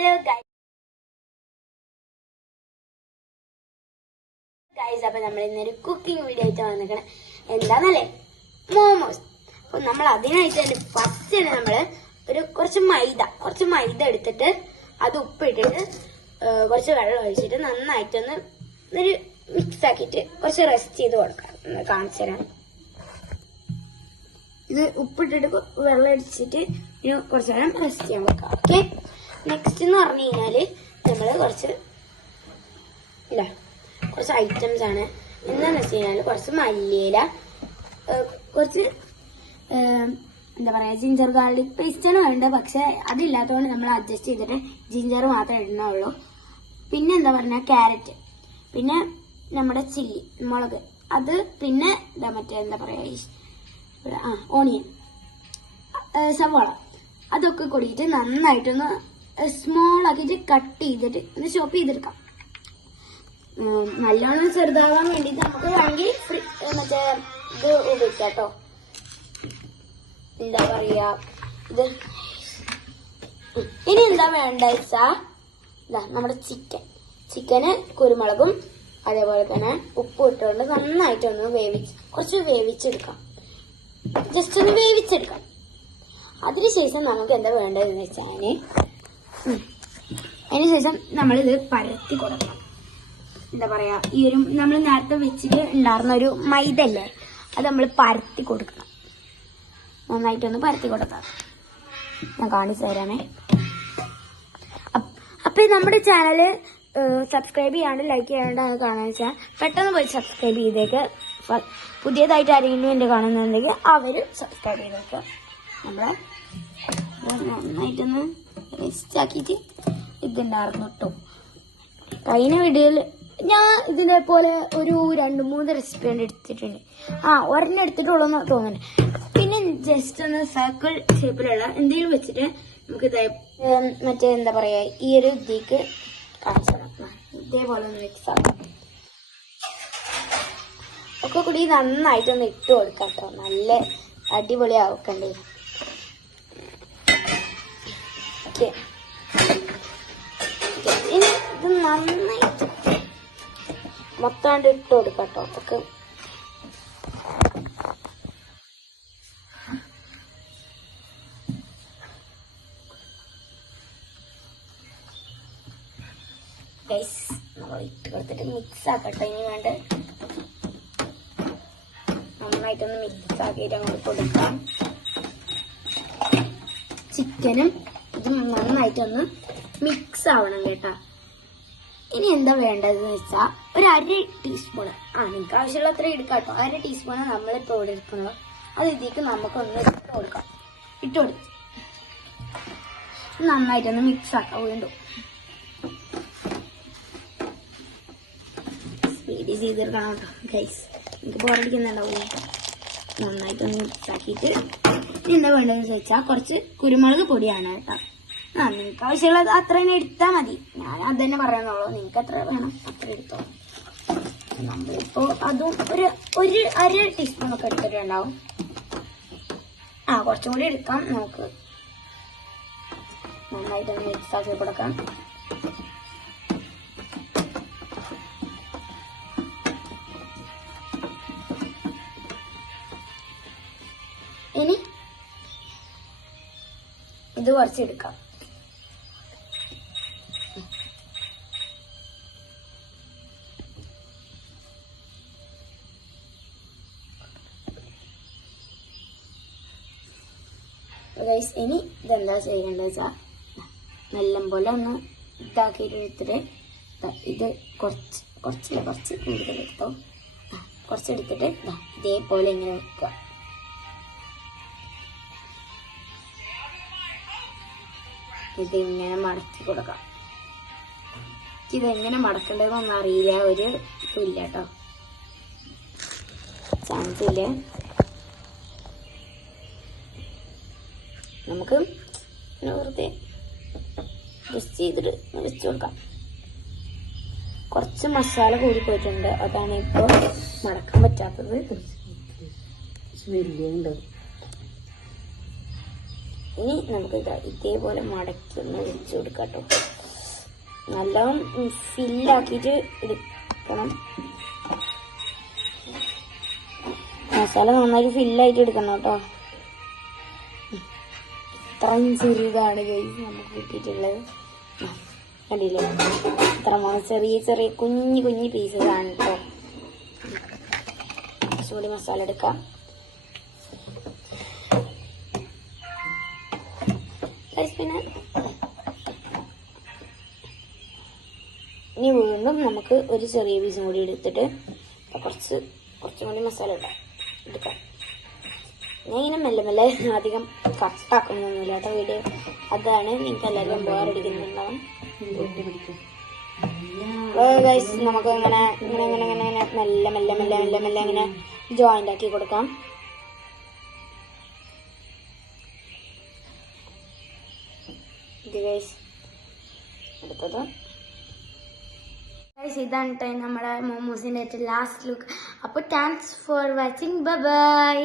Hello guys, അപ്പൊ നമ്മൾ ഇന്നൊരു കുക്കിംഗ് വീഡിയോ ആയിട്ട് വന്നിരിക്കണം. എന്താന്നല്ലേ, മോമോസ്. അപ്പൊ നമ്മൾ അതിനായിട്ട് ഫസ്റ്റ് തന്നെ നമ്മള് കുറച്ച് മൈദ എടുത്തിട്ട് അത് ഉപ്പിട്ടിട്ട് കുറച്ച് വെള്ളം ഒഴിച്ചിട്ട് നന്നായിട്ടൊന്ന് ഒരു മിക്സ് ആക്കിയിട്ട് കുറച്ച് റെസ്റ്റ് ചെയ്ത് കൊടുക്കാം. കാണിച്ചു തരാം. ഇത് ഉപ്പിട്ടിട്ട് വെള്ളം അടിച്ചിട്ട് കുറച്ച് നേരം റെസ്റ്റ് ചെയ്യാൻ വെക്കാം. ഓക്കെ, നെക്സ്റ്റ് എന്ന് പറഞ്ഞു കഴിഞ്ഞാല് നമ്മള് കുറച്ച് ഐറ്റംസ് ആണ്. എന്താന്ന് വെച്ച് കഴിഞ്ഞാല് കുറച്ച് മല്ലിയില, കുറച്ച് എന്താ പറയാ ജിഞ്ചർ ഗാർലിക് പേസ്റ്റാണ് വേണ്ടത്. പക്ഷെ അതില്ലാത്തതുകൊണ്ട് നമ്മൾ അഡ്ജസ്റ്റ് ചെയ്തിട്ട് ജിഞ്ചർ മാത്രമേ ഇടുന്നുള്ളൂ. പിന്നെ എന്താ പറഞ്ഞ ക്യാരറ്റ്, പിന്നെ നമ്മുടെ ചില്ലി മുളക്, അത് പിന്നെ എന്താ പറയാ ഓണിയൻ, സവാള, അതൊക്കെ കൂടിയിട്ട് നന്നായിട്ടൊന്ന് സ്മോൾ ആക്കിയിട്ട് കട്ട് ചെയ്തിട്ട് ഒന്ന് ചോപ്പ് ചെയ്തെടുക്കാം. നല്ലോണം ചെറുതാകാൻ വേണ്ടിയിട്ട് നമുക്ക് വേണമെങ്കിൽ മറ്റേ ഇത് ഉപയോഗിക്കാം കേട്ടോ. എന്താ പറയാ ഇത് ഇനി എന്താ വേണ്ട വെച്ചാ നമ്മുടെ ചിക്കന് കുരുമുളകും അതേപോലെ തന്നെ ഉപ്പും ഇട്ടുകൊണ്ട് നന്നായിട്ടൊന്ന് കുറച്ച് വേവിച്ചെടുക്കാം. ജസ്റ്റ് ഒന്ന് വേവിച്ചെടുക്കാം. അതിനുശേഷം നമുക്ക് എന്താ വേണ്ടതെന്ന് വെച്ചാല് അതിനുശേഷം നമ്മളിത് പരത്തി കൊടുക്കണം. എന്താ പറയാ നമ്മൾ നേരത്തെ വെച്ചിട്ട് ഉണ്ടായിരുന്ന ഒരു മൈദ അല്ലേ, അത് നമ്മൾ പരത്തി കൊടുക്കണം. നന്നായിട്ടൊന്ന് പരത്തി കൊടുക്കാം. ഞാൻ കാണിച്ചു തരാമേ. അപ്പൊ നമ്മുടെ ചാനല് സബ്സ്ക്രൈബ് ചെയ്യാണ്ട് ലൈക്ക് ചെയ്യാണ്ട് കാണാന്ന് വെച്ചാൽ പെട്ടെന്ന് പോയി സബ്സ്ക്രൈബ് ചെയ്തേക്ക്. പുതിയതായിട്ട് ആരെങ്കിലും എന്റെ കാണുന്നുണ്ടെങ്കിൽ അവര് സബ്സ്ക്രൈബ് ചെയ്തേക്ക്. നമ്മളെ നന്നായിട്ടൊന്ന് റെസ്റ്റ് ആക്കിയിട്ട് ഇതുണ്ടായിരുന്നു കേട്ടോ. കഴിഞ്ഞ വീഡിയോയിൽ ഞാൻ ഇതിനെ പോലെ ഒരു 2-3 റെസിപ്പി എടുത്തിട്ടുണ്ട്. ഒരെണ്ണം എടുത്തിട്ടുള്ളൂ എന്ന് തോന്നുന്നുണ്ട്. പിന്നെ ജസ്റ്റ് ഒന്ന് സർക്കിൾ ഷേപ്പിലുള്ള എന്തെങ്കിലും വെച്ചിട്ട് നമുക്ക് മറ്റേ എന്താ പറയാ ഈ ഒരു ഇതിക്ക് കാണിച്ചിടാം. ഇതേപോലെ ഒന്ന് മിക്സ് ആക്കാം. ഒക്കെ കൂടി നന്നായിട്ടൊന്ന് ഇട്ട് കൊടുക്കാം കേട്ടോ. നല്ല അടിപൊളി ആക്കണ്ടേ. ഇനി ഇത് നന്നായിട്ട് മൊത്തം ഇട്ട് കൊടുക്കാം കേട്ടോ. ഒക്കെ നമ്മൾ ഇട്ട് കൊടുത്തിട്ട് മിക്സ് ആക്കട്ടെ. ഇനി വേണ്ട നന്നായിട്ടൊന്ന് മിക്സ് ആക്കിയിട്ട് അങ്ങോട്ട് കൊടുക്കാം. ചിക്കനും ഇതും നന്നായിട്ടൊന്ന് മിക്സ് ആവണം കേട്ടാ. ഇനി എന്താ വേണ്ടതെന്ന് വെച്ചാൽ ഒരു 1/2 ടീസ്പൂണ് നിങ്ങൾക്ക് ആവശ്യമുള്ള അത്ര എടുക്കാം കേട്ടോ. 1/2 ടീസ്പൂണ് നമ്മളിപ്പോൾ ഇവിടെ എടുക്കുന്നത്. അത് ഇതിലേക്ക് നമുക്കൊന്ന് ഇട്ട് കൊടുക്കാം. നന്നായിട്ടൊന്ന് മിക്സ് ആക്കാം. വീണ്ടും സ്പീഡ് ചെയ്തെടുക്കണം കേട്ടോ ഗൈസ്. എനിക്ക് ബോറടിക്കുന്നുണ്ടാവും. നന്നായിട്ടൊന്ന് മിക്സ് ആക്കിയിട്ട് എന്താ വേണ്ടതെന്ന് വെച്ചാൽ കുറച്ച് കുരുമുളക് പൊടിയാണ് കേട്ടോ. നിങ്ങൾക്ക് ആവശ്യമുള്ളത് അത്ര തന്നെ എടുത്താൽ മതി. ഞാൻ അത് തന്നെ പറയുന്നുള്ളൂ. നിങ്ങൾക്ക് എത്ര വേണം അത്ര എടുത്തോ. നമ്മളിപ്പോ അതും ഒരു 1/2 ടീസ്പൂൺ ഒക്കെ എടുത്തിട്ടുണ്ടാവും. കുറച്ചും കൂടി എടുക്കാം നമുക്ക്. നന്നായിട്ടൊന്ന് മിക്സ് ആക്കി കൊടുക്കാം. ഇനി ഇത് കുറച്ചെടുക്കാം. ഇനി ഇതെന്താ ചെയ്യേണ്ടത് വെച്ചാൽ നല്ലപോലെ ഒന്ന് ഇതാക്കിയിട്ട് എടുത്തിട്ട് ഇത് കുറച്ച് കൂടുതൽ എടുത്തോ. കുറച്ചെടുത്തിട്ട് ഇതേപോലെ ഇങ്ങനെ വെക്കുക. ഇതിങ്ങനെ മടക്കി കൊടുക്കാം. ഇതെങ്ങനെ മടക്കേണ്ടതെന്നൊന്നും അറിയില്ല. ഒരു ഇല്ല കേട്ടോ, ചാൻസ് ഇല്ല. നമുക്ക് വെറുതെ ജസ്റ്റ് ചെയ്തിട്ട് വെച്ച് കൊടുക്കാം. കുറച്ച് മസാല കൂടി പോയിട്ടുണ്ട്. അതാണ് ഇപ്പോൾ മടക്കാൻ പറ്റാത്തത്. ഇനി നമുക്ക് ഇതേപോലെ മടക്കി ഒന്ന് വെച്ച് കൊടുക്കാം കേട്ടോ. നല്ലോണം ഫില്ലാക്കിയിട്ട് എടുക്കണം. മസാല നന്നായിട്ട് ഫില്ലായിട്ട് എടുക്കണം കേട്ടോ. ഇത്രയും ചെറുതാണ് ഗൈസ് നമുക്ക് കിട്ടിയിട്ടുള്ളത്. കണ്ടില്ലേ, ഇത്ര ചെറിയ ചെറിയ കുഞ്ഞു കുഞ്ഞു പീസസാണ് കേട്ടോ. കുറച്ചുകൂടി മസാല എടുക്കാം. പിന്നെ ഇനി വീണ്ടും നമുക്ക് ഒരു ചെറിയ പീസും കൂടി എടുത്തിട്ട് കുറച്ചും കൂടി മസാല എടുക്കാം. ഞാൻ ഇങ്ങനെ മെല്ലെ മെല്ലെ അധികം കട്ടാക്കുന്നൊന്നുമില്ല കേട്ടോ വീഡിയോ. അതാണ് നിങ്ങൾക്ക് എല്ലാവരും ബോറടിക്കുന്നുണ്ടാവും. ഗൈസ് നമുക്ക് ഇങ്ങനെ ഇങ്ങനെ ഇങ്ങനെ ഇങ്ങനെ ഇങ്ങനെ മെല്ലെ മെല്ലെ മെല്ലെ മെല്ലെ മെല്ലെ ഇങ്ങനെ ജോയിന്റ് ആക്കി കൊടുക്കാം. ഇത് ഗൈസ് അടുത്തത് ഇതാണ് നമ്മുടെ മോമോസിന്റെ ലാസ്റ്റ് ലുക്ക്. അപ്പോൾ thanks for watching. Bye bye.